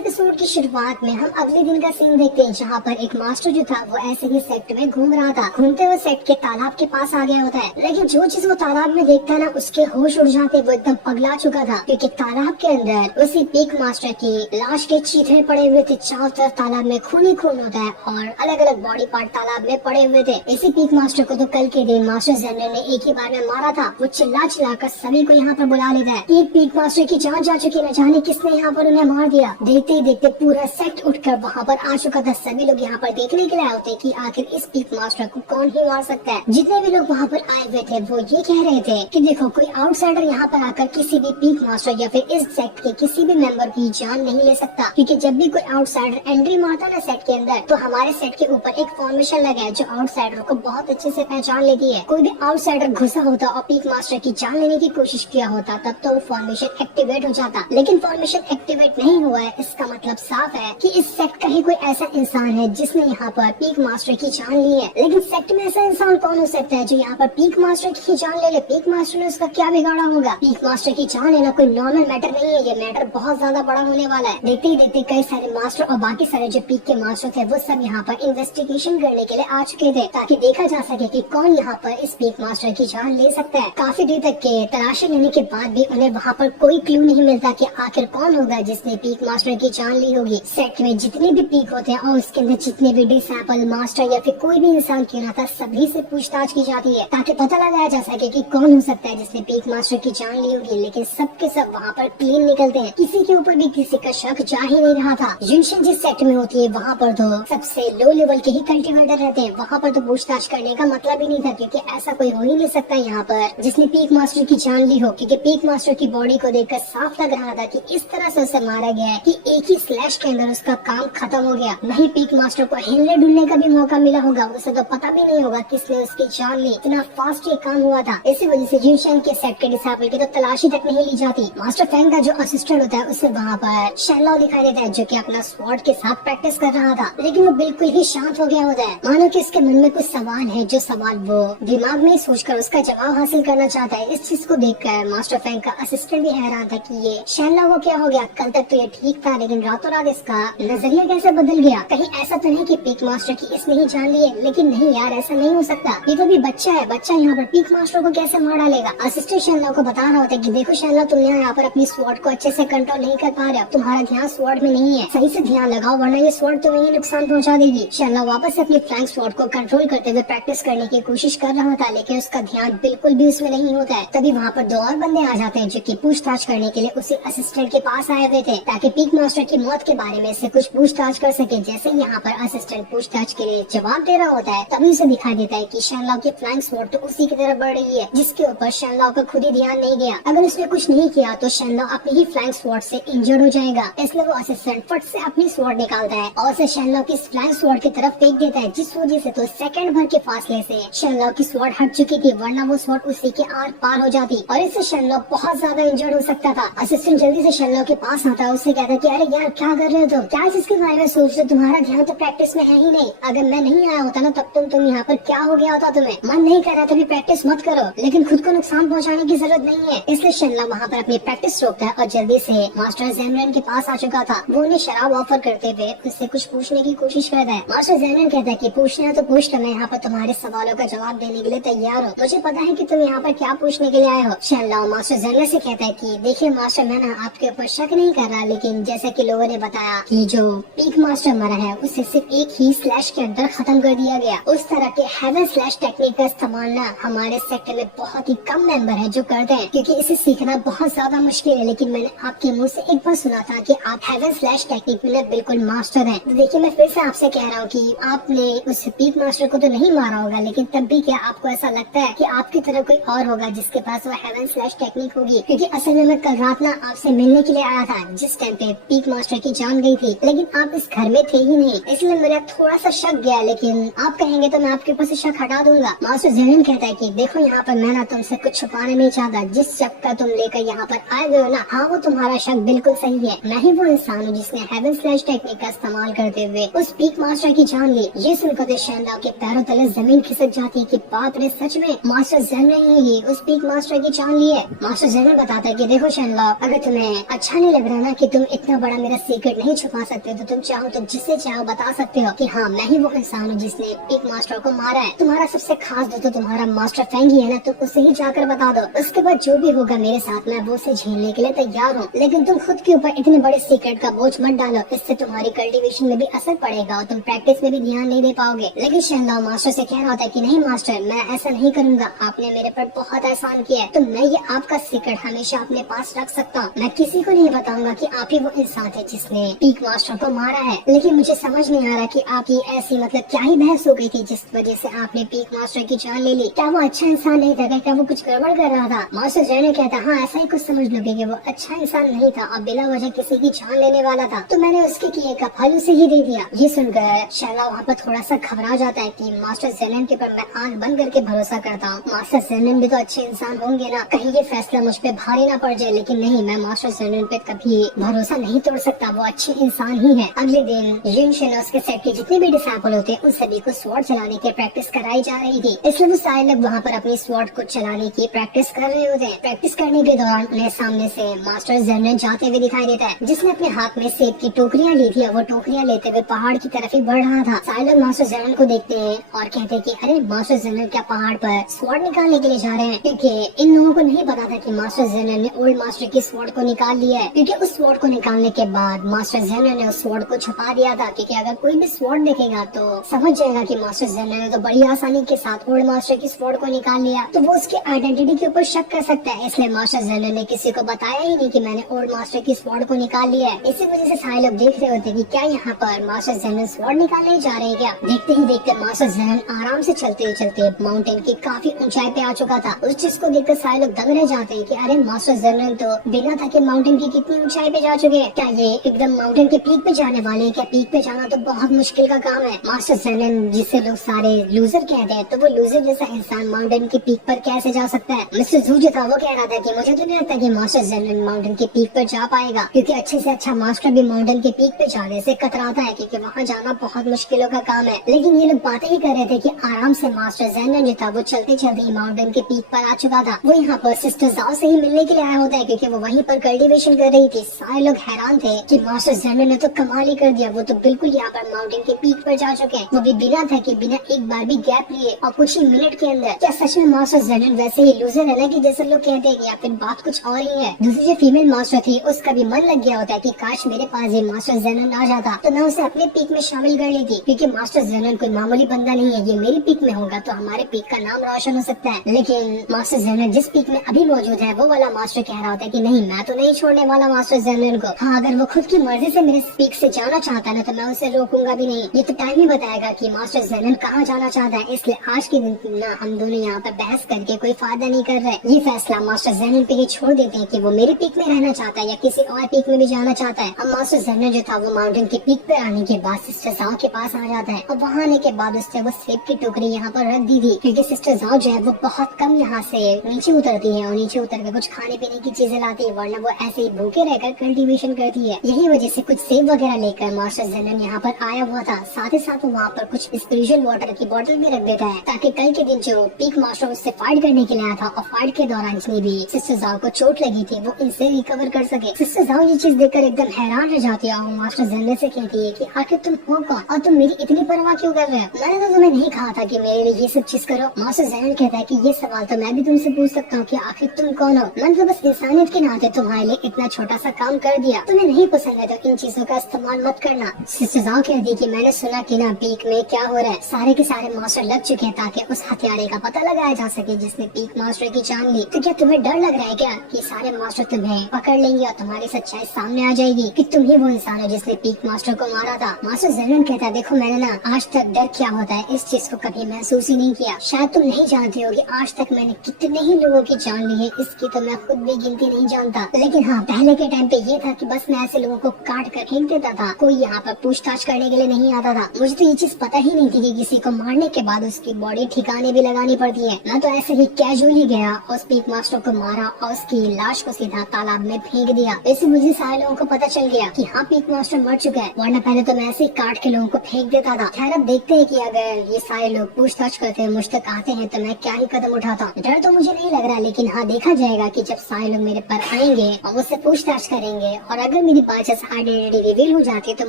Episode की शुरुआत में हम अगले दिन का सीन देखते हैं जहाँ पर एक मास्टर जो था वो ऐसे ही सेक्ट में घूम रहा था। घूमते हुए सेक्ट के तालाब के पास आ गया होता है, लेकिन जो चीज वो तालाब में देखता है ना उसके होश उड़ जाते, वो एकदम पगला चुका था क्योंकि तालाब के अंदर उसी पीक मास्टर की लाश के चीथड़े पड़े हुए थे। चारों तरफ तालाब में खून ही खून होता है और अलग अलग बॉडी पार्ट तालाब में पड़े हुए थे। इसी पीक मास्टर को तो कल के दिन मास्टर जेनर ने एक ही बार में मारा था। वो चिल्ला चिल्ला कर सभी को यहाँ पर बुला लेता है। एक पीक मास्टर की जान जा चुकी, न जाने किसने यहाँ पर उन्हें मार दिया। देखते ही देखते पूरा सेट उठकर वहाँ पर आ चुका था। सभी लोग यहाँ पर देखने के लिए आए होते कि आखिर इस पीक मास्टर को कौन ही मार सकता है। जितने भी लोग वहाँ पर आए हुए थे वो ये कह रहे थे कि देखो कोई आउटसाइडर यहाँ पर आकर किसी भी पीक मास्टर या फिर इस सेक्ट के किसी भी मेंबर की जान नहीं ले सकता, क्योंकि जब भी कोई आउटसाइडर एंट्री मारता है ना सेट के अंदर तो हमारे सेट के ऊपर एक फॉर्मेशन लगा है जो आउटसाइडर को बहुत अच्छे से पहचान लेती है। कोई भी आउटसाइडर घुसा होता और पीक मास्टर की जान लेने की कोशिश किया होता तब तो वो फॉर्मेशन एक्टिवेट हो जाता, लेकिन फॉर्मेशन एक्टिवेट नहीं हुआ है। इसका मतलब साफ है कि इस सेक्ट का ही कोई ऐसा इंसान है जिसने यहाँ पर पीक मास्टर की जान ली है। लेकिन सेक्ट में ऐसा इंसान कौन हो सकता है जो यहाँ पर पीक मास्टर की जान ले ले? पीक मास्टर ने उसका क्या बिगाड़ा होगा? पीक मास्टर की जान लेना कोई नॉर्मल मैटर नहीं है, ये मैटर बहुत ज्यादा बड़ा होने वाला है। देखते ही देखते कई सारे मास्टर और बाकी सारे जो पीक के मास्टर थे वो सब यहाँ पर इन्वेस्टिगेशन करने के लिए आ चुके थे ताकि देखा जा सके कि कौन यहाँ पर इस पीक मास्टर की जान ले सकता है। काफी देर तक के तलाशी लेने के बाद भी उन्हें वहाँ पर कोई क्लू नहीं मिलता कि आखिर कौन होगा जिसने पीक मास्टर की जान ली होगी। सेट में जितने भी पीक होते हैं और उसके अंदर जितने भी डिसेबल मास्टर या फिर कोई भी इंसान क्यों ना था सभी से पूछताछ की जाती है ताकि पता लगाया जा सके कि कौन हो सकता है जिसने पीक मास्टर की जान ली होगी। लेकिन सबके सब वहाँ पर क्लीन निकलते हैं, किसी के ऊपर भी किसी का शक जा ही नहीं रहा था। जिनशन जिस सेट में होती है वहाँ पर तो सबसे लो लेवल के ही कल्टिवेटर रहते हैं, वहाँ पर तो पूछताछ करने का मतलब ही नहीं था क्योंकि ऐसा कोई हो ही नहीं सकता यहाँ पर जिसने पीक मास्टर की जान ली हो, क्योंकि पीक मास्टर की बॉडी को देखकर साफ लग रहा था कि इस तरह से उसे मारा गया है कि एक ही स्लैश के अंदर उसका काम खत्म हो गया। नहीं पीक मास्टर को हिलने डुलने का भी मौका मिला होगा, उसे तो पता भी नहीं होगा किसने उसकी जान ली। इतना फास्ट ये काम हुआ था, इसी वजह से जिनशन के सेट के डिसेबल की तो तलाशी तक नहीं ली जाती। मास्टर फैंग का जो असिस्टेंट होता है उसे वहाँ पर शैनलाओ दिखाई देता है जो कि अपना स्वॉर्ड के साथ प्रैक्टिस कर रहा था, लेकिन वो बिल्कुल ही शांत हो गया होता है। मानो कि उसके मन में कुछ सवाल है जो सवाल वो दिमाग में सोचकर उसका जवाब हासिल करना चाहता है। इस चीज को देखकर मास्टर फैंग का असिस्टेंट भी हैरान था कि ये शैनलाओ को क्या हो गया, कल तक तो ये ठीक था लेकिन रातों रात इसका नजरिया कैसे बदल गया। कहीं ऐसा तो नहीं कि पीक मास्टर की इसने ही जान ली है? लेकिन नहीं यार, ऐसा नहीं हो सकता, ये तो भी बच्चा है, बच्चा यहाँ पर पीक मास्टर को कैसे मार डालेगा। असिस्टेंट शैनलाओ को बता रहा होता है कि देखो शैनलाओ, तुम यहाँ पर अपनी स्वॉर्ड को अच्छे से कंट्रोल नहीं कर पा रहे हो, तुम्हारा ध्यान स्वॉर्ड में नहीं है, सही से ध्यान लगाओ वरना ये स्वॉर्ड तुम्हें ही नुकसान पहुँचा देगी। शैनलाओ वापस अपनी फ्लैंक स्वॉर्ड को कंट्रोल करते हुए प्रैक्टिस करने की कोशिश कर रहा था, लेकिन उसका ध्यान बिल्कुल भी उसमें नहीं होता है। तभी वहाँ पर दो और बंदे आ जाते हैं जो कि पूछताछ करने के लिए उसी असिस्टेंट के पास आए हुए थे ताकि पीक मास्टर की मौत के बारे में से कुछ पूछताछ कर सके। जैसे यहाँ पर असिस्टेंट पूछताछ के लिए जवाब दे रहा होता है तभी उसे दिखाई देता है कि शैनलाओ की फ्लैंक स्वॉर्ड तो उसी की तरफ बढ़ रही है जिसके ऊपर शैनलाओ का खुद ही ध्यान नहीं गया। अगर उसने कुछ नहीं किया तो शैनलाओ अपनी ही फ्लैंक स्वॉर्ड से इंजर्ड हो जाएगा, इसलिए वो असिस्टेंट फट से अपनी स्वॉर्ड निकालता है और उसे शैनलाओ की फ्लैंक स्वॉर्ड की तरफ फेंक देता है, जिस वजह से तो सेकंड भर के फासले से शैनलाओ की स्वॉर्ड हट चुकी थी, वरना वो स्वॉर्ड उसी के आर पार हो जाती और इससे शैनलाओ बहुत ज्यादा इंजर्ड हो सकता था। असिस्टेंट जल्दी से शैनलाओ के पास आता है, उससे कहता है कि अरे यार क्या कर रहे हो तुम, क्या इसके बारे में सोच रहे हो, तुम्हारा ध्यान तो प्रैक्टिस में है ही नहीं। अगर मैं नहीं आया होता ना तब तुम यहाँ पर क्या हो गया होता, तुम्हें मन नहीं कर रहा तभी प्रैक्टिस मत करो, लेकिन खुद को नुकसान पहुँचाने की जरूरत नहीं है। इसलिए शैनलाओ वहाँ पर अपनी प्रैक्टिस रोकता है और जल्दी से मास्टर जेनरन के पास आ चुका था। वो उन्हें शराब ऑफर करते हुए उससे कुछ पूछने की कोशिश करता है। मास्टर जेनरन कहता है कि पूछना है तो पूछ लो, मैं यहाँ पर तुम्हारे सवालों का जवाब देने के लिए तैयार हूँ, मुझे पता है कि तुम यहाँ पर क्या पूछने के लिए आए हो। शैनलाओ मास्टर जेनरन से कहता है कि देखिए मास्टर, मैं ना आपके ऊपर शक नहीं कर रहा, लेकिन जैसा कि लोगों ने बताया कि जो पीक मास्टर मरा है उसे सिर्फ एक ही स्लैश के अंदर खत्म कर दिया गया। उस तरह के हेवन स्लैश टेक्निक का इस्तेमाल ना हमारे सेक्टर में बहुत ही कम मेंबर है जो करते हैं, क्योंकि इसे सीखना बहुत ज्यादा मुश्किल है। लेकिन मैंने आपके मुंह से एक बार सुना था कि आप हेवन स्लैश टेक्निक में बिल्कुल मास्टर हैं। तो देखिए मैं फिर से आपसे कह रहा हूँ कि आपने उस पीक मास्टर को तो नहीं मारा होगा, लेकिन तब भी क्या आपको ऐसा लगता है कि आपकी तरह कोई और होगा जिसके पास वो हेवन स्लैश टेक्निक होगी? क्योंकि असल में मैं कल रात ना आपसे मिलने के लिए आया था जिस टाइम पे पीक मास्टर की जान गई थी, लेकिन आप इस घर में थे ही नहीं, इसलिए मेरा थोड़ा सा शक गया, लेकिन आप कहेंगे तो मैं आपके ऊपर से शक हटा दूंगा। मास्टर जेनरन कहता है कि देखो यहाँ पर मैं ना तुमसे कुछ छुपाना नहीं चाहता, जिस शक का तुम लेकर यहाँ पर आए हुए हो ना, हाँ वो तुम्हारा शक बिल्कुल सही है, मैं ही वो इंसान हूँ जिसने हेवन स्लैश टेक्निक का इस्तेमाल करते हुए उस पीक मास्टर की जान ली। ये सुनकर तो शैनलाओ के पैरों तले जमीन खिसक जाती कि बाप रे, सच में मास्टर जेनरन ने ही उस पीक मास्टर की जान ली है। मास्टर जेनरन बताता है कि देखो शैनलाओ, अगर तुम्हें अच्छा नहीं लग रहा ना कि तुम इतना बड़ा मेरा सीक्रेट नहीं छुपा सकते, तो तुम चाहो तो जिससे चाहो बता सकते हो कि हाँ मैं ही वो इंसान हूँ जिसने पीक मास्टर को मारा है। तुम्हारा सबसे खास दोस्त तो तुम्हारा मास्टर फेंगी है ना, तुम उसे ही जाकर बता दो। उसके बाद जो भी होगा मेरे साथ मैं वो उसे झेलने के लिए तैयार हूँ, लेकिन तुम खुद के ऊपर इतने बड़े सीक्रेट का बोझ मत डालो, इससे तुम्हारी कल्टीवेशन में भी असर पड़ेगा और तुम प्रैक्टिस में भी ध्यान नहीं दे पाओगे। लेकिन शहनाज मास्टर से कह रहा होता है कि नहीं मास्टर, मैं ऐसा नहीं करूंगा, आपने मेरे पर बहुत एहसान किया है, तो मैं ये आपका सीक्रेट हमेशा अपने पास रख सकता हूँ। मैं किसी को नहीं बताऊंगा कि आप ही वो इंसान थे जिसने पीक मास्टर को मारा है। लेकिन मुझे समझ नहीं आ रहा कि आपकी ऐसी मतलब क्या ही बहस हो गई थी जिस वजह से आपने पीक मास्टर की जान ले ली। क्या वो अच्छा इंसान नहीं था? क्या वो कुछ गड़बड़ कर रहा था? मास्टर जय ने कहता हाँ ऐसा ही कुछ समझ लो कि वो अच्छा इंसान नहीं था और बिना वजह किसी की जान लेने वाला था, तो मैंने उसके किए का फल उसे ही दे दिया। ये सुनकर शैला वहाँ पर थोड़ा सा घबरा जाता है कि मास्टर जेनन के पर मैं आंख बंद करके भरोसा करता हूँ। मास्टर जेनन भी तो अच्छे इंसान होंगे ना, कहीं ये फैसला मुझ पे भारी ना पड़ जाए। लेकिन नहीं, मैं मास्टर जेनन पे कभी भरोसा नहीं तोड़ सकता, वो अच्छे इंसान ही है। अगले दिन जिन शेनोस के सेट के जितने भी डिसाइपल होते हैं उन सभी को स्वॉर्ड चलाने की प्रैक्टिस कराई जा रही थी, इसलिए वो सारे लोग वहाँ पर अपनी स्वॉर्ड को चलाने की प्रैक्टिस कर रहे होते हैं। प्रैक्टिस करने के दौरान उन्हें सामने से मास्टर जेनन जाते हुए दिखाई देता है, जिसने अपने हाथ में सेब की टोकरियां ली थी और वो टोकरियां लेते हुए पहाड़ की तरफ ही बढ़ रहा था। सारे लोग मास्टर जेनन को देखते हैं और कहते हैं कि अरे मास्टर जेनन क्या पहाड़ पर स्वॉर्ड निकालने के लिए जा रहे हैं, क्योंकि इन लोगों को नहीं पता था कि मास्टर जेनन ने ओल्ड मास्टर की स्वॉर्ड को निकाल लिया है, क्योंकि उस स्वॉर्ड को निकालने के बाद मास्टर जेनन ने उस स्वॉर्ड को छुपा दिया था, क्योंकि अगर कोई भी स्वॉर्ड देखेगा तो समझ जाएगा कि मास्टर जेनन ने तो बड़ी आसानी के साथ ओल्ड मास्टर की स्वॉर्ड को निकाल लिया, तो वो उसकी आइडेंटिटी के ऊपर शक कर सकता है। इसलिए मास्टर जेनन ने किसी को बताया ही नहीं कि मैंने ओल्ड मास्टर की स्वॉर्ड को निकाल लिया है। इसी वजह से सारे लोग देख रहे होते कि क्या यहाँ पर मास्टर जेनन स्वॉर्ड निकालने जा रहे हैं क्या। देखते ही देखते मास्टर जेनन आराम से चलते चलते माउंटेन की काफी ऊंचाई पे आ चुका था। उस चीज को देखकर सारे लोग दंग रह जाते हैं कि अरे मास्टर जेनन तो बिना थके माउंटेन की कितनी ऊंचाई पे जा चुके हैं, क्या ये एकदम माउंटेन के पीक पे जाने वाले हैं? क्या पीक पे जाना तो बहुत मुश्किल का काम है। मास्टर जेनन जिसे लोग सारे लूजर कहते हैं, तो वो लूजर जैसा इंसान माउंटेन के पीक पर कैसे जा सकता है। मिस्टर जू जो था वो कह रहा था कि मुझे तो नहीं लगता कि मास्टर जेनन माउंटेन के पीक पर जा पाएगा, क्योंकि अच्छे से अच्छा मास्टर भी माउंटेन के पीक पे जाने से कतराता है, क्योंकि वहाँ जाना बहुत मुश्किलों का काम है। लेकिन ये लोग बातें ही कर रहे थे कि आराम से मास्टर जेनन जो था वो चलते चलते ही माउंटेन के पीक पर आ चुका था। वो यहाँ पर सिस्टर जाओ से ही मिलने के लिए आया होता है, क्योंकि वो वहीं पर कल्टीवेशन कर रही थी। सारे लोग हैरान थे कि मास्टर जेनन ने तो कमाल ही कर दिया, वो तो बिल्कुल यहाँ पर माउंटेन के पीक पर जा चुके हैं, वो भी बिना थके, बिना एक बार भी गैप लिए और कुछ ही मिनट के अंदर। क्या सच में मास्टर जेनन वैसे ही लूजर है ना कि जैसे लोग कहते हैं, या फिर बात कुछ और ही है। दूसरी जो फीमेल मास्टर थी उसका भी मन लग गया होता है कि काश मेरे पास ये मास्टर जेनन आ जाता तो मैं उसे अपने पीक में शामिल कर लेती, क्योंकि मास्टर जेनन कोई मामूली बंदा नहीं है, ये मेरी पीक में होगा तो हमारे पीक का नाम रोशन हो सकता है। लेकिन मास्टर जेनन जिस पीक में अभी मौजूद है वो वाला मास्टर कह रहा होता है कि नहीं, मैं तो नहीं छोड़ने वाला मास्टर जेनन को। हाँ, अगर वो खुद की मर्जी से मेरे पीक से जाना चाहता है ना तो मैं उसे रोकूंगा भी नहीं। ये तो टाइम ही बताएगा कि मास्टर जेनन कहाँ जाना चाहता है। इसलिए आज के दिन ना हम दोनों यहाँ पर बहस करके कोई फायदा नहीं कर रहे। ये फैसला मास्टर जेनन पे ही छोड़ देते हैं कि वो मेरे पीक में रहना चाहता है या किसी और पीक में भी जाना चाहता है। अब मास्टर जेनन जो था वो माउंटेन के पीक पे आने के बाद सिस्टर जाओ के पास आ जाता है और वहाँ आने के बाद उसने वो सेब की टोकरी यहाँ पर रख दी थी, क्योंकि सिस्टर जाओ जो है वो बहुत कम यहाँ से नीचे उतरती है और नीचे उतर के कुछ खाने पीने की चीजें लाती है, वरना वो ऐसे ही भूखे रहकर कल्टीवेशन करती है। यही वजह से कुछ सेब वगैरह लेकर मास्टर जेनन यहाँ पर आया हुआ था। साथ ही साथ वो वहाँ पर कुछ स्पिरिचुअल वाटर की बोतल भी रख देता है, ताकि कल के दिन जो पीक मास्टर उससे फाइट करने के लिए आया था और फाइट के दौरान जितनी भी सिस्टर जाओ को चोट लगी थी वो इनसे रिकवर कर सके। सिस्टर जाओ ये चीज देखकर एकदम हैरान रह जाती है और मास्टर जेनन से कहती है कि आखिर तुम हो कौन और तुम मेरी इतनी परवाह क्यों कर रहे हो? मैंने तो तुम्हें नहीं कहा था कि मेरे लिए ये सब चीज करो। मास्टर जेनन कहता है कि ये सवाल तो मैं भी तुमसे पूछ सकता हूँ कि आखिर तुम कौन हो? मैंने तो बस इंसानियत के नाते तुम्हारे लिए इतना छोटा सा काम कर दिया, तुम्हें नहीं पसंद है तो इन चीजों का इस्तेमाल मत करना। सिस्टर जाओ कहती कि मैंने सुना कि ना पीक में क्या हो रहा है, सारे के सारे मास्टर लग चुके हैं ताकि उस हथियारे का पता लगाया जा सके जिसने पीक मास्टर की जान ली। तो क्या तुम्हें डर लग रहा है क्या कि सारे मास्टर तुम्हें पकड़ लेंगे और तुम्हारी सच्चाई सामने आ जाएगी कि तुम ही वो इंसान हो जिसने पीक मास्टर को मारा था? मास्टर जेनन कहता है देखो मैंने ना आज तक डर क्या होता है इस चीज को कभी महसूस ही नहीं किया। शायद तुम नहीं जानते हो कि आज तक मैंने कितने ही लोगों की जान ली है, इसकी तो मैं खुद भी गिनती नहीं जानता। लेकिन हाँ, पहले के टाइम पे ये था कि बस मैं ऐसे लोगों को काट कर फेंक देता था, कोई यहाँ पर पूछताछ करने के लिए नहीं आता था। मुझे तो ये चीज पता ही नहीं थी कि किसी को मारने के बाद उसकी बॉडी ठिकाने भी लगानी पड़ती है। मैं तो ऐसे ही कैजुअली गया और उस पीक मास्टर को मारा और उसकी लाश को सीधा तालाब में फेंक दिया। ऐसे मुझे सारे लोगों को पता चल गया कि हाँ पीक मास्टर मर चुका है, वरना पहले तो मैं ऐसे ही काट के लोगों को फेंक देता था। खैर अब देखते हैं कि अगर ये सारे लोग पूछताछ करते हैं मुझ तक आते हैं तो मैं क्या ही कदम उठाता हूँ। डर तो मुझे नहीं लग रहा, लेकिन हाँ देखा जाएगा कि जब सारे लोग मेरे पर आएंगे और मुझसे पूछताछ करेंगे और अगर मेरी बायचांस आइडेंटिटी रिवील हो जाती है तो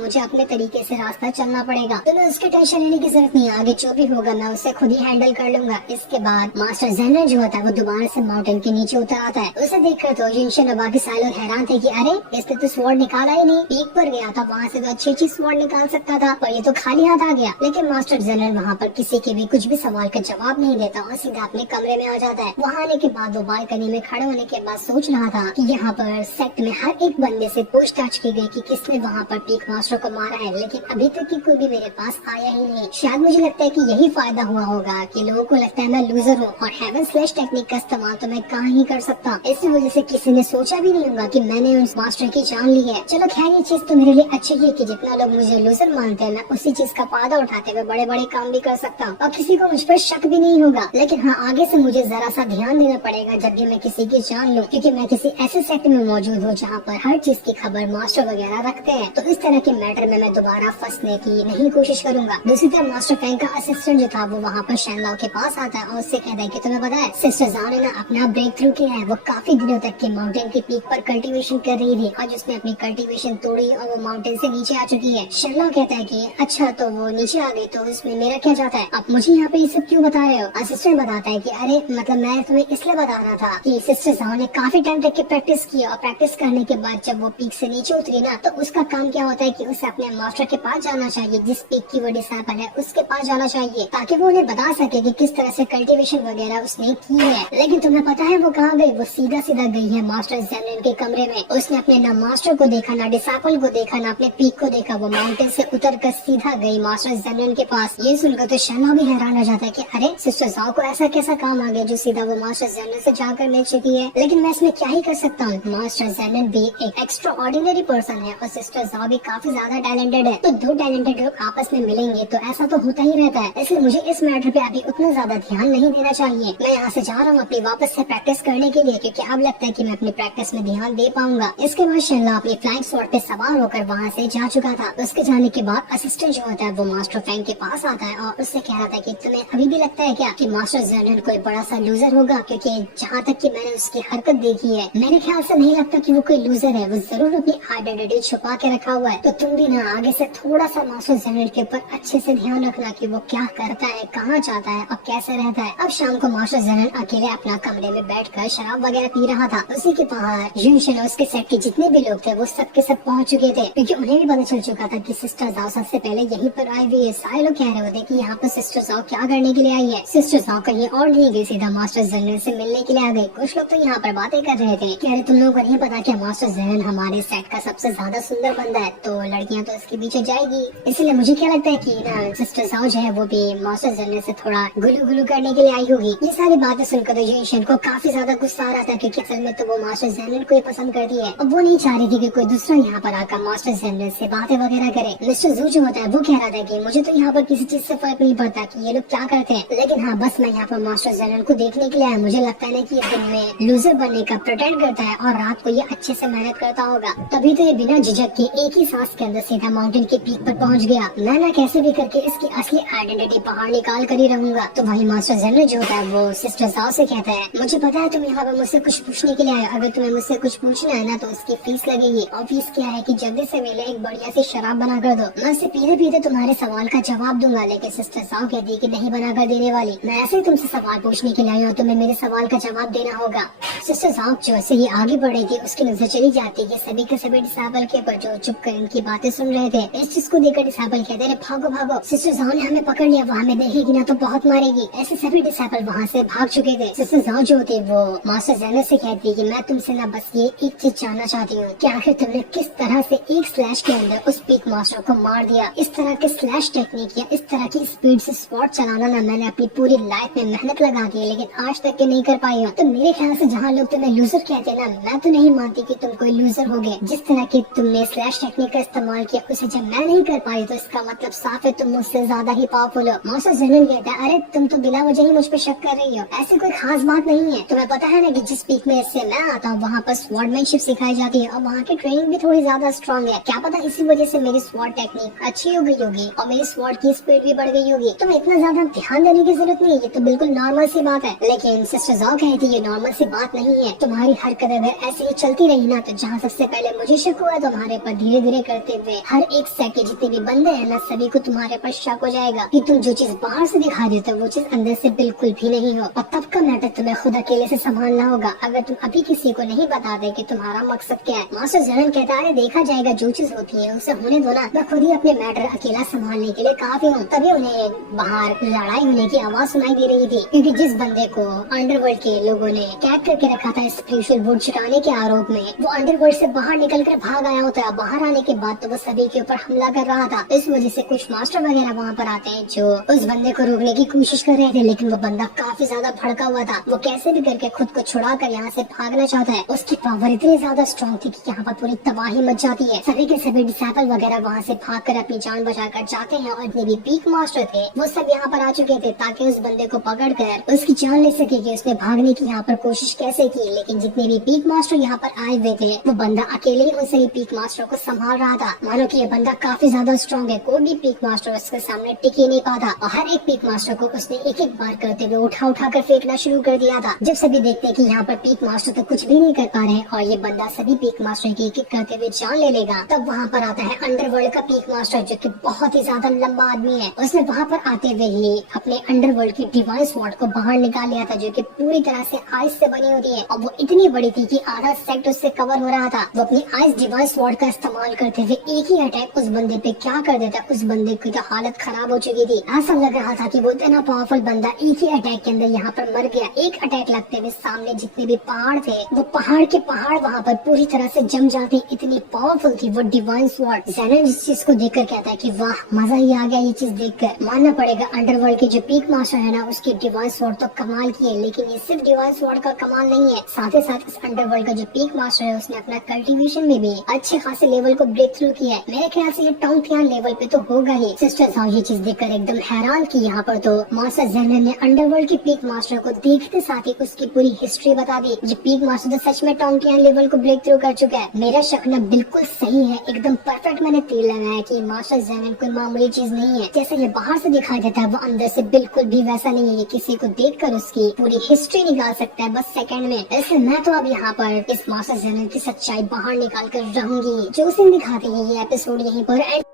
मुझे अपने तरीके से रास्ता चलना पड़ेगा। तो मैं उसकी टेंशन लेने की जरूरत नहीं है, आगे जो भी होगा मैं उसे खुद ही हैंडल कर लूंगा। इसके बाद मास्टर जेनर जो होता है वो दोबारा से माउंटेन के नीचे उतर आता है। उसे देखकर तो जिनशन और बाकी सारे लोग हैरान थे कि अरे इसने तो स्वॉर्ड निकाला ही नहीं, पीक पर गया था, वहाँ से तो अच्छी स्वॉर्ड निकाल सकता था, पर ये तो खाली हाथ आ गया। लेकिन मास्टर जेनर वहाँ पर किसी के भी कुछ भी सवाल का जवाब नहीं देता और सीधा अपने कमरे में आ जाता है। वहाँ आने के बाद वो बालकनी में खड़े होने के बाद सोच रहा था कि यहाँ पर सेक्ट में हर एक बंदे से पूछताछ की गई कि किसने वहाँ पर पीक मास्टर को मारा है, लेकिन अभी तक की कोई भी मेरे पास आया ही नहीं। शायद मुझे लगता है कि यही फायदा हुआ होगा कि लोगों को लगता है मैं लूजर हूँ और हेवन स्लैश टेक्निक का इस्तेमाल तो मैं कहाँ ही कर सकता। इसी वजह से किसी ने सोचा भी नहीं होगा कि मैंने उस मास्टर की जान ली है। चलो खैर ये चीज तो मेरे लिए अच्छी है कि जितना लोग मुझे लूजर मानते हैं मैं उसी चीज का फायदा उठाते हुए बड़े बड़े काम भी कर सकता हूँ और किसी को मुझ पर शक भी नहीं होगा। लेकिन हाँ, आगे से मुझे जरा सा ध्यान देना पड़ेगा जब भी मैं किसी की जान लूँ, क्योंकि मैं किसी ऐसे सेक्ट में मौजूद हूँ जहाँ पर हर चीज की खबर मास्टर वगैरह रखते हैं। तो इस तरह के मैटर में मैं दोबारा फंसने की नहीं कोशिश करूंगा। दूसरी तरफ मास्टर फैंग का असिस्टेंट जो था वो वहाँ पर शैनलाओ के पास आता है और उससे कहता है कि तुम्हें पता है सिस्टर जाओ ने ना अपना ब्रेक थ्रू किया है। वो काफी दिनों तक के माउंटेन की पीक पर कल्टीवेशन कर रही थी, आज उसने अपनी कल्टीवेशन तोड़ी और वो माउंटेन से नीचे आ चुकी है। शैनलाओ कहता है कि अच्छा तो वो नीचे आ गई तो इसमें मेरा क्या जाता है, आप मुझे यहाँ पे ये सब क्यों बता रहे हो। असिस्टेंट बताता है कि अरे मतलब मैं तुम्हें इसलिए बता रहा था कि सिस्टर जाओ ने काफी टाइम तक की प्रैक्टिस की और प्रैक्टिस करने के बाद जब वो पीक से नीचे उतरी ना तो उसका काम क्या होता है कि उसे अपने मास्टर के पास जाना चाहिए, जिस पीक की वो डिसाइपल है उसके पास जाना चाहिए, ताकि वो उन्हें बता सके कि किस तरह से कल्टीवेशन वगैरह उसने की है। लेकिन तुम्हें पता है वो कहाँ गई, वो सीधा सीधा गई है मास्टर जेनर के कमरे में। उसने अपने ना मास्टर को देखा, ना डिसाइपल को देखा, ना अपने पीक को देखा। वो माउंटेन से उतर कर सीधा गई मास्टर जेनर के पास। ये सुनकर तो शर्मा भी हैरान हो जाता है कि अरे सिस्टर जाओ को ऐसा कैसा काम आ गया जो सीधा वो मास्टर जेनर से जाकर मिल चुकी है। लेकिन मैं इसमें क्या ही कर सकता हूँ, मास्टर जेनर भी एक एक्स्ट्रा ऑर्डिनरी पर्सन है और सिस्टर जाओ भी काफी ज्यादा टैलेंटेड है। तो दो टैलेंटेड लोग आपस में मिलेंगे तो ऐसा तो होता ही रहता है, इसलिए मुझे इस मैटर पे अभी उतना ज्यादा ध्यान नहीं देना चाहिए। मैं यहाँ से जा रहा हूँ अपनी वापस से प्रैक्टिस करने के लिए, क्योंकि अब लगता है कि मैं अपनी प्रैक्टिस में ध्यान दे पाऊंगा। इसके बाद शैनला अपनी फ्लाइंग स्वॉर्ड पे सवार होकर वहाँ से जा चुका था। उसके जाने के बाद असिस्टेंट जो होता है वो मास्टर फैंग के पास आता है और उससे कह रहा था कि तुम्हें अभी भी लगता है क्या कि मास्टर जेनर कोई बड़ा सा लूजर होगा, क्योंकि जहाँ तक कि मैंने उसकी हरकत देखी है मेरे ख्याल से नहीं लगता कि वो कोई लूजर है। वो जरूर अपनी आइडेंटिटी छुपा के रखा हुआ है। तो तुम भी ना आगे से थोड़ा सा मास्टर जेनर के ऊपर अच्छे से ध्यान रखना कि वो क्या करता है, कहाँ जाता है और कैसे रहता है। अब शाम को मास्टर जेनर अकेले अपना कमरे में बैठकर शराब वगैरह पी रहा था। उसी के बाहर युनशन और उसके सेट के जितने भी लोग थे वो सब के सब पहुंच चुके थे, क्योंकि उन्हें भी पता चल चुका था कि सिस्टर जाओ सबसे पहले यहीं पर आई हुई है। सारे लोग कह रहे होते कि यहाँ पर सिस्टर जाओ क्या करने के लिए आई है। सिस्टर जाओ कहीं और नहीं गई, सीधा मास्टर जेनर से मिलने के लिए आ गई। कुछ लोग तो यहाँ पर बातें कर रहे थे कि अरे तुम लोगों को नहीं पता कि मास्टर जेनर हमारे सेट का सबसे ज्यादा सुंदर बंदा है, तो लड़कियाँ तो इसके पीछे जाएगी। इसलिए मुझे क्या लगता है कि ना सिस्टर जाओ जो है वो भी मास्टर जेनर से थोड़ा गुलू गुलू करने के लिए आई होगी। ये सारी बातें सुनकर तो युनशन को काफी ज्यादा गुस्सा आ रहा था, क्योंकि असल में तो वो मास्टर जेनर को ही पसंद करती है और वो नहीं चाह रही थी कि कोई दूसरा यहाँ पर आकर मास्टर जेनर से बातें वगैरह करे। मिस्टर जू जो होता है वो कह रहा था कि मुझे तो यहाँ पर किसी चीज से फर्क नहीं पड़ता कि ये लोग क्या करते हैं, लेकिन हाँ बस मैं यहाँ पर मास्टर जेनर को देखने के लिए आया। मुझे लगता है ना कि दिन में लूजर बनने का प्रिटेंड करता है और रात को ये अच्छे से मेहनत करता होगा। तभी तो ये बिना झिझक के एक ही सांस के अंदर सीधा माउंटेन के पीक पर पहुँच गया। मैं ना कैसे भी करके इसकी असली आइडेंटिटी बाहर निकाल कर ही रहूंगा। तो वही मास्टर जेनर जो होता है वो सिस्टर जाओ से कहता है मुझे पता है तुम यहाँ पर मुझसे कुछ पूछने के लिए आए, अगर तुम्हें मुझसे कुछ पूछना है ना तो उसकी फीस लगेगी। और फीस क्या है कि जल्दी से मेरे एक बढ़िया सी शराब बना कर दो, मैं उससे पीते पीते तुम्हारे सवाल का जवाब दूंगा। लेकिन सिस्टर जाओ कहती है कि नहीं बना कर देने वाली, मैं ऐसे ही तुमसे सवाल पूछने के लिए आई हूँ, तुम्हें मेरे सवाल का जवाब देना होगा। सिस्टर जाओ जैसे ही आगे बढ़ रही थी उसकी नजर चली जाती है सभी के सभी डिसाइबल के ऊपर जो चुप कर इनकी बातें सुन रहे थे। इस चीज को देखकर डिसाइबल कहते हैं भागो भागो, सिस्टर जाओ ने हमें पकड़ लिया, वो हमें देखेगी ना तो बहुत मारेगी। ऐसे सभी डिसाइबल वहाँ से भाग चुके थे। सिस्टर जाओ जो होती वो मास्टर जेनर से कहती है कि मैं तुमसे ना बस ये एक चीज जानना चाहती हूँ कि आखिर तुमने किस तरह से एक स्लैश के अंदर उस पीक मास्टर को मार दिया। इस तरह के स्लैश टेक्निक या इस तरह की स्पीड से स्वॉर्ड चलाना ना मैंने अपनी पूरी लाइफ में मेहनत लगा दी है, लेकिन आज तक के नहीं कर पाई हूँ। तो मेरे ख्याल से जहाँ लोग तुम्हें लूजर कहते हैं ना, मैं तो नहीं मानती कि तुम कोई लूजर हो गए। जिस तरह की तुमने स्लैश टेक्निक का इस्तेमाल किया उसे जब मैं नहीं कर पाई तो इसका मतलब साफ है तुम मुझसे ज्यादा ही पावरफुल हो। मास्टर जेनर कहता है अरे तुम तो बिना वजह ही मुझ पे शक कर रही हो, ऐसी कोई खास बात नहीं है। तुम्हें पता है ना कि जिस पीक में इससे मैं आता हूँ वहाँ पर स्वॉर्डमैनशिप सिखाई जाती है और वहाँ की ट्रेनिंग भी थोड़ी ज्यादा स्ट्रॉन्ग है। क्या पता इसी वजह से मेरी स्वॉर्ड टेक्निक अच्छी हो गई होगी और मेरी स्वॉर्ड की स्पीड भी बढ़ गई होगी। तुम्हें इतना ज्यादा ध्यान देने की जरूरत नहीं है, ये तो बिल्कुल नॉर्मल सी बात है। लेकिन सिस्टर जाओ कहती है ये नॉर्मल सी बात नहीं है, तुम्हारी हरकत अगर ऐसे ही चलती रही ना तो जहाँ सबसे पहले मुझे शक हुआ, तुम्हारे पर धीरे धीरे करते हुए हर एक सेट के जितने भी बंदे हैं ना, सभी को तुम्हारे पर शक हो जाएगा कि तुम जो चीज बाहर से दिखा देते हो वो चीज अंदर से बिल्कुल भी नहीं हो। और तब का मैटर तुम्हें खुद अकेले से संभालना होगा। अगर तुम अभी किसी को नहीं बता दे कि तुम्हारा मकसद क्या है। मास्टर जेनन कहता है देखा जाएगा, जो चीज होती है उसे होने दो ना, मैं खुद ही अपने मैटर अकेला संभालने के लिए काफी हूँ। तभी उन्हें बाहर लड़ाई होने की आवाज सुनाई दे रही थी, क्योंकि जिस बंदे को अंडरवर्ल्ड के लोगों ने कैद करके रखा था स्पिरिचुअल वुड छुटाने के आरोप में, वो अंडरवर्ल्ड से बाहर निकल कर भाग आया होता है। बाहर आने के बाद तो वो सभी के ऊपर हमला कर रहा था। इस वजह से कुछ मास्टर वगैरह वहाँ पर आते हैं जो उस बंदे को रोकने की कोशिश कर रहे थे, लेकिन वो बंदा काफी ज्यादा भड़का हुआ था। वो कैसे भी करके खुद को छुड़ा कर यहाँ से भागना चाहता है। उसकी पावर इतनी ज्यादा स्ट्रॉन्ग थी कि यहाँ पर पूरी तबाही मच जाती है। सभी के सभी डिसेबल वगैरह वहाँ से भाग कर अपनी जान बचा कर जाते हैं, और जितने भी पीक मास्टर थे वो सब यहाँ पर आ चुके थे ताकि उस बंदे को पकड़ कर उसकी जान ले सके कि उसने भागने की यहाँ पर कोशिश कैसे की। लेकिन जितने भी पीक मास्टर यहाँ पर आए हुए थे वो बंदा अकेले ही उन सभी पीक मास्टर को संभाल रहा था। मानो कि ये बंदा काफी ज्यादा स्ट्रॉन्ग है, कोई भी पीक मास्टर उसके सामने टिक ही नहीं पाता। और हर एक पीक मास्टर को उसने एक एक बार करते हुए उठा उठा कर फेंकना शुरू कर दिया था। जब सभी देखते हैं कि यहाँ पर पीक मास्टर तो कुछ भी नहीं कर पा रहे हैं और ये बंदा सभी पीक मास्टर की एक एक करते हुए जान ले लेगा, तब वहाँ पर आता है अंडरवर्ल्ड का पीक मास्टर जो कि बहुत ही ज्यादा लंबा आदमी है। उसने वहाँ पर आते हुए ही अपने अंडरवर्ल्ड की डिवाइन स्वॉर्ड को बाहर निकाल लिया था, जो कि पूरी तरह से आइस से बनी होती है, और वो इतनी बड़ी थी कि आधा सेट उससे कवर हो रहा था। वो अपनी आइस डिवाइन स्वॉर्ड का इस्तेमाल करते हुए एक ही अटैक उस बंदे पे क्या कर देता, उस बंदे की तो हालत खराब हो चुकी थी। ऐसा लग रहा था कि वो इतना पावरफुल बंदा एक ही अटैक के अंदर यहाँ पर मर गया। एक अटैक लगते हुए सामने जितने भी पहाड़ थे वो पहाड़ के पहाड़ वहाँ पर पूरी तरह से जम जाते, इतनी पावरफुल थी वो डिवाइन स्वॉर्ड। जेनन इस चीज को देखकर कहता है कि वाह, मजा ही आ गया ये चीज देखकर। मानना पड़ेगा अंडरवर्ल्ड के जो पीक मास्टर है ना, उसकी डिवाइन स्वॉर्ड तो कमाल की है, लेकिन ये सिर्फ डिवाइन स्वॉर्ड का कमाल नहीं है, साथ ही साथ इस अंडरवर्ल्ड का जो पीक मास्टर है उसने अपना कल्टीवेशन में भी अच्छे खासे लेवल को ब्रेक थ्रू किया है। मेरे ख्याल से ये टोंगथियान लेवल पे तो होगा ही। सिस्टर साओ ये चीज देखकर एकदम हैरान की। यहाँ पर तो मास्टर जेनन ने अंडरवर्ल्ड के पीक मास्टर को देखते साथ ही उसकी पूरी हिस्ट्री बता दी। जो पीक मास्टर तो सच में टोंगथियान लेवल को ब्रेक थ्रू कर चुका है। मेरा शक न बिल्कुल सही है, एकदम परफेक्ट मैंने तीर लगाया कि मास्टर जेनन कोई मामूली चीज नहीं है। जैसे ये बाहर से दिखाई देता है वो अंदर से बिल्कुल भी वैसा नहीं है। ये किसी को देखकर उसकी पूरी हिस्ट्री निकाल सकता है बस सेकंड में। ऐसे मैं तो अब यहाँ पर इस मास्टर जेनन की सच्चाई बाहर निकाल कर रहूंगी। जो सीन दिखाते हैं ये एपिसोड यहीं पर एंड